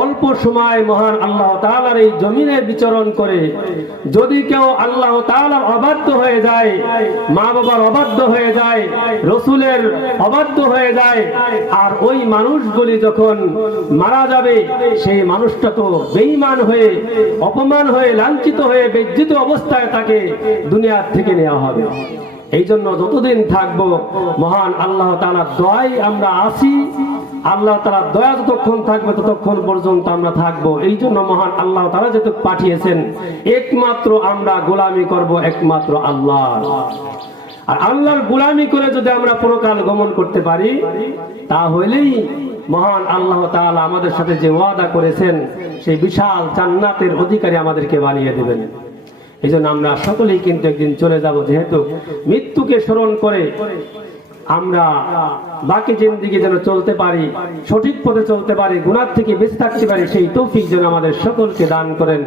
অল্প সময় মহান আল্লাহ তাআলার এই জমিনে বিচরণ করে যদি কেউ আল্লাহ তাআলার অবাধ্য হয়ে যায়, মা বাবার অবাধ্য হয়ে যায়, রসুলের অবাধ্য হয়ে যায়, আর ওই মানুষগুলি যখন মারা যাবে সেই মানুষটা তো বেঈমান হয়ে, অপমান হয়ে, লাঞ্ছিত হয়ে, বেজ্জিত অবস্থায় তাকে দুনিয়ার থেকে নেওয়া হবে। এই জন্য যতদিন থাকবো মহান আল্লাহ তাআলার দয়ায় আমরা আছি, আল্লাহ তাআলার দয়া যতক্ষণ থাকবে ততক্ষণ পর্যন্ত আমরা থাকবো। এই জন্য মহান আল্লাহ তাআলা যেহেতু পাঠিয়েছেন, একমাত্র আমরা গোলামি করব একমাত্র আল্লাহ। আর আল্লাহর গোলামি করে যদি আমরা পরকাল গমন করতে পারি, তাহলেই মহান আল্লাহ তাআলা আমাদের সাথে যে ওয়াদা করেছেন সেই বিশাল জান্নাতের অধিকারী আমাদেরকে বানিয়ে দেবেন। এই জন্য আমরা সকলেই কিন্তু একদিন চলে যাব, যেহেতু মৃত্যুকে স্মরণ করে আমরা বাকি জিন্দেগি যেন চলতে পারি, সঠিক পথে চলতে পারি, গুনাহ থেকে বেঁচে থাকতে পারি, সেই তৌফিক যেন আমাদের সকলকে দান করেন।